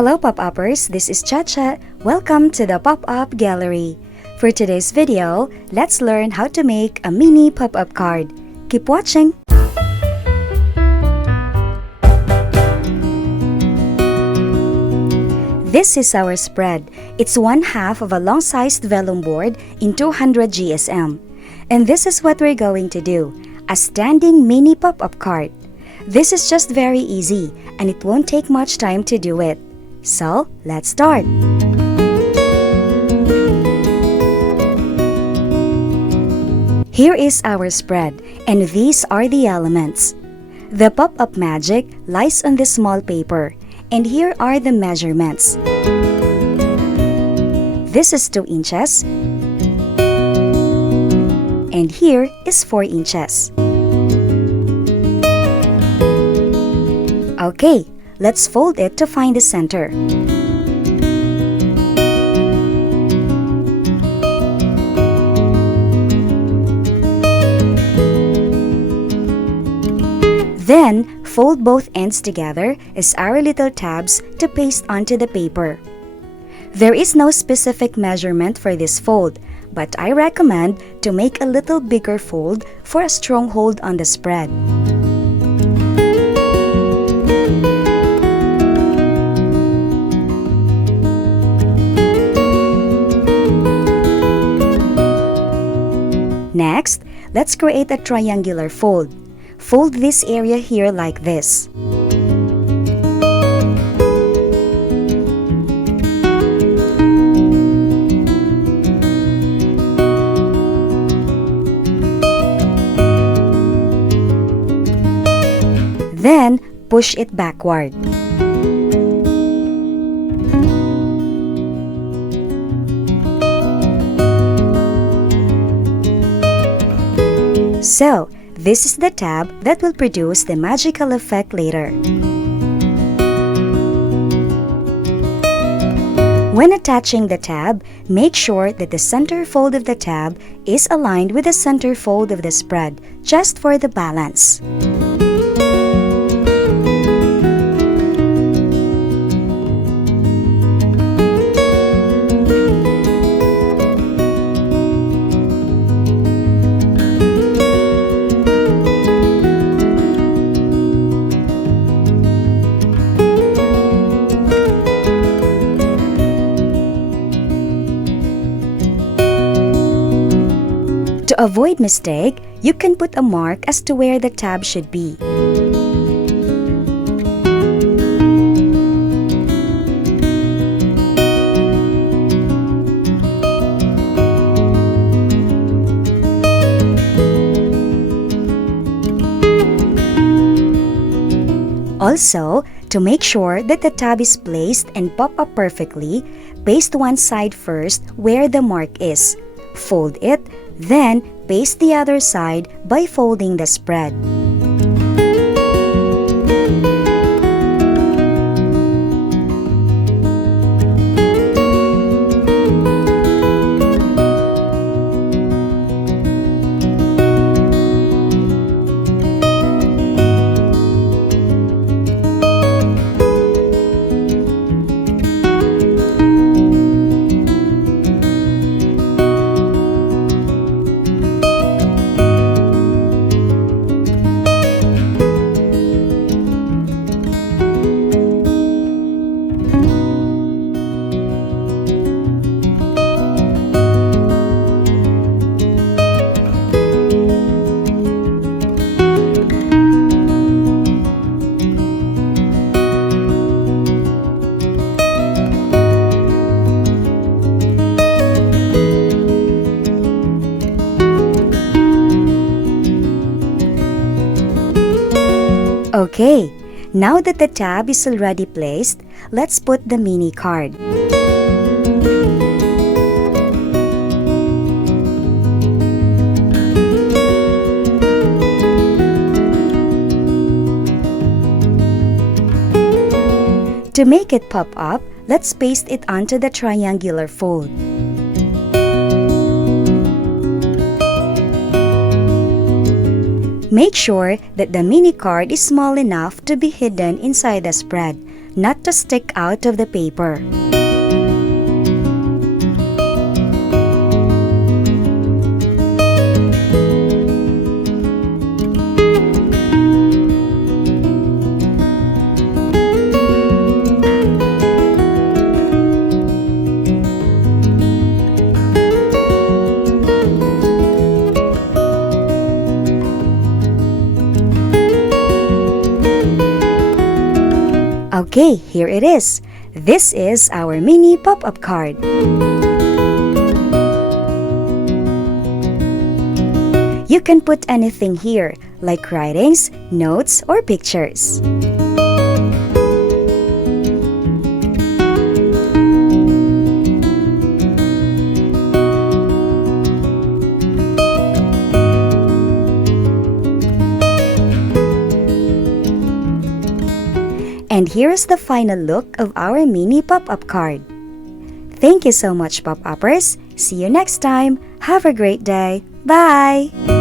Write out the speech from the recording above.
Hello pop-uppers, this is Chacha. Welcome to the pop-up gallery. For today's video, let's learn how to make a mini pop-up card. Keep watching! This is our spread. It's 1/2 of a long-sized vellum board in 200 GSM. And this is what we're going to do, a standing mini pop-up card. This is just very easy and it won't take much time to do it. So, let's start! Here is our spread, and these are the elements. The pop-up magic lies on this small paper, and here are the measurements. This is 2 inches, and here is 4 inches. Okay, let's fold it to find the center. Then, fold both ends together as our little tabs to paste onto the paper. There is no specific measurement for this fold, but I recommend to make a little bigger fold for a strong hold on the spread. Next, let's create a triangular fold. Fold this area here like this. Then, push it backward. So, this is the tab that will produce the magical effect later. When attaching the tab, make sure that the center fold of the tab is aligned with the center fold of the spread, just for the balance. To avoid mistake, you can put a mark as to where the tab should be. Also, to make sure that the tab is placed and pop up perfectly, paste one side first where the mark is. Fold it, then paste the other side by folding the spread. Okay, now that the tab is already placed, let's put the mini card. To make it pop up, let's paste it onto the triangular fold. Make sure that the mini card is small enough to be hidden inside the spread. not to stick out of the paper. Okay, here it is. This is our mini pop-up card. You can put anything here, like writings, notes, or pictures. And here's the final look of our mini pop-up card. Thank you so much, pop-uppers. See you next time. Have a great day. Bye!